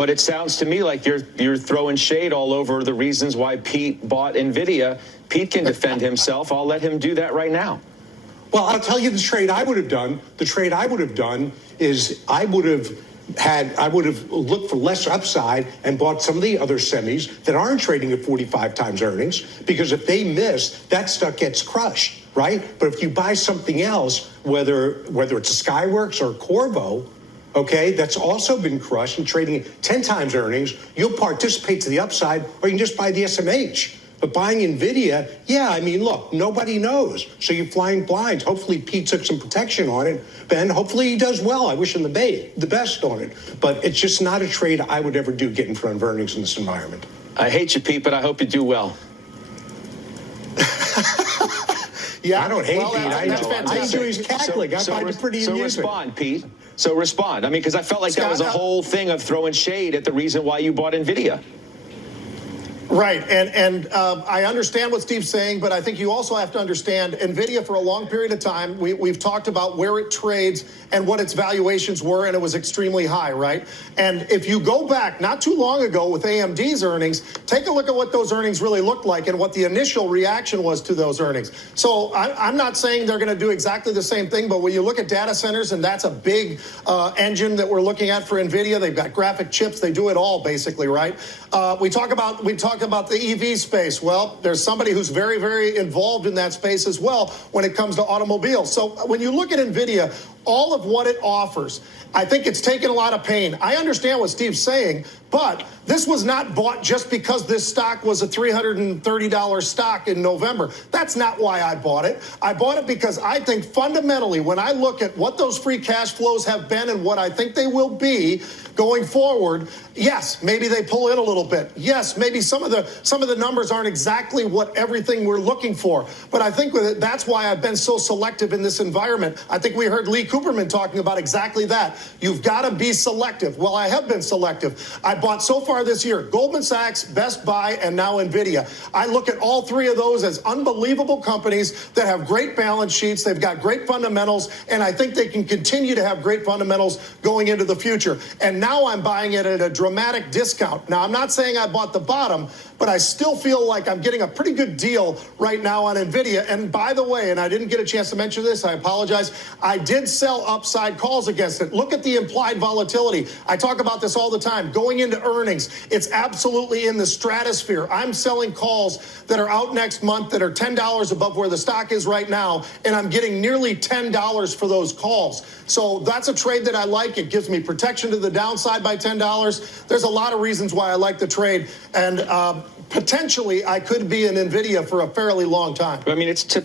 But it sounds to me like you're throwing shade all over the reasons why Pete bought Nvidia. Pete can defend himself. I'll let him do that right now. Well, I'll tell you the trade I would have done. The trade I would have done is I would have looked for less upside and bought some of the other semis that aren't trading at 45 times earnings, because if they miss, that stuff gets crushed, right? But if you buy something else, whether it's a Skyworks or a Corvo, okay, that's also been crushed and trading at 10 times earnings, you'll participate to the upside, or you can just buy the SMH. But buying Nvidia, yeah, I mean, look, nobody knows. So you're flying blind. Hopefully Pete took some protection on it. Ben, hopefully he does well. I wish him the best on it. But it's just not a trade I would ever do, get in front of earnings in this environment. I hate you, Pete, but I hope you do well. Yeah, I don't hate Pete. I enjoy his cackling. I find it pretty amusing. So respond, Pete. So respond. I mean, because I felt like that was a whole thing of throwing shade at the reason why you bought Nvidia. Right, and I understand what Steve's saying, but I think you also have to understand Nvidia for a long period of time. We've talked about where it trades and what its valuations were, and it was extremely high, right? And if you go back not too long ago with AMD's earnings, take a look at what those earnings really looked like and what the initial reaction was to those earnings. So I'm not saying they're going to do exactly the same thing, but when you look at data centers, and that's a big engine that we're looking at for Nvidia, they've got graphic chips, they do it all basically, right? We talk about the EV space. Well, there's somebody who's very, very involved in that space as well when it comes to automobiles. So when you look at Nvidia, all of what it offers, I think it's taken a lot of pain. I understand what Steve's saying, but this was not bought just because this stock was a $330 stock in November. That's not why I bought it. I bought it because I think fundamentally, when I look at what those free cash flows have been and what I think they will be going forward, yes, maybe they pull in a little bit. Yes, maybe some of the numbers aren't exactly what everything we're looking for. But I think that's why I've been so selective in this environment. I think we heard Lee Cooperman talking about exactly that. You've got to be selective. Well, I have been selective. I bought so far this year Goldman Sachs, Best Buy, and now Nvidia. I look at all three of those as unbelievable companies that have great balance sheets. They've got great fundamentals, and I think they can continue to have great fundamentals going into the future. And now I'm buying it at a dramatic discount. Now, I'm not saying I bought the bottom, but I still feel like I'm getting a pretty good deal right now on Nvidia. And by the way, and I didn't get a chance to mention this, I apologize, I did sell upside calls against it. Look at the implied volatility. I talk about this all the time. Going into earnings, it's absolutely in the stratosphere. I'm selling calls that are out next month that are $10 above where the stock is right now, and I'm getting nearly $10 for those calls. So that's a trade that I like. It gives me protection to the downside by $10. There's a lot of reasons why I like the trade, and potentially I could be in Nvidia for a fairly long time. I mean, it's typically